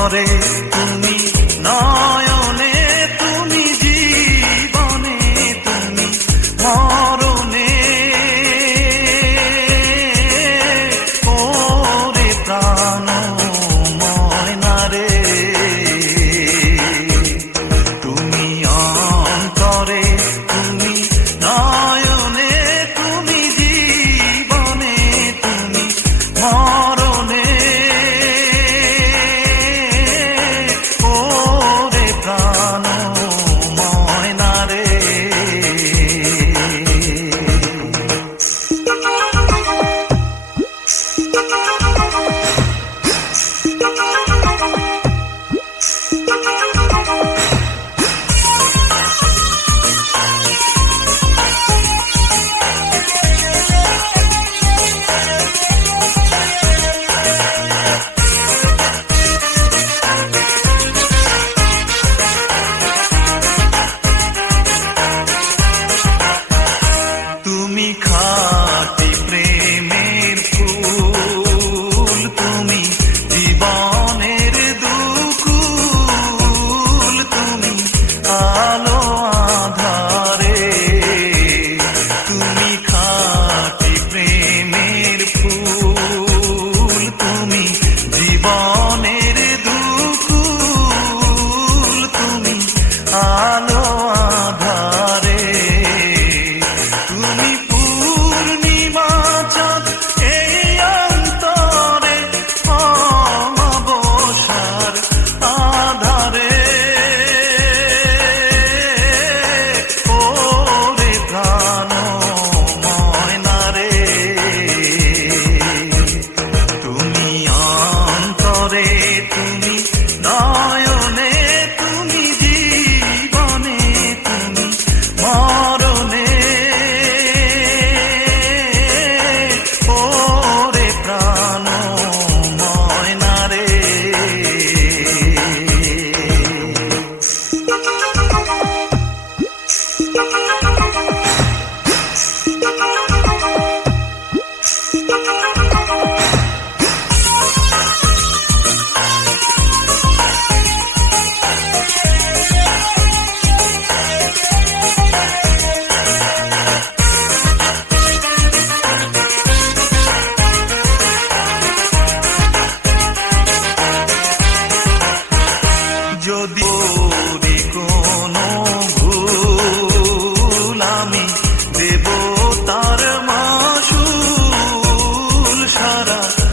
amores love.